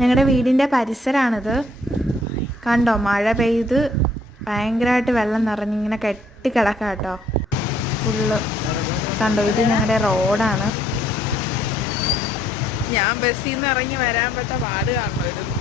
ഞങ്ങളുടെ വീടിൻ്റെ പരിസരമാണിത്. കണ്ടോ, മഴ പെയ്ത് ഭയങ്കരമായിട്ട് വെള്ളം നിറഞ്ഞിങ്ങനെ കെട്ടിക്കിടക്കാം കേട്ടോ ഫുള്ള്. കണ്ടോ, ഇത് ഞങ്ങളുടെ റോഡാണ്. ഞാൻ ബസ്സിൽ നിന്ന് ഇറങ്ങി വരാൻ പറ്റ പാട് കാണുമായിരുന്നു.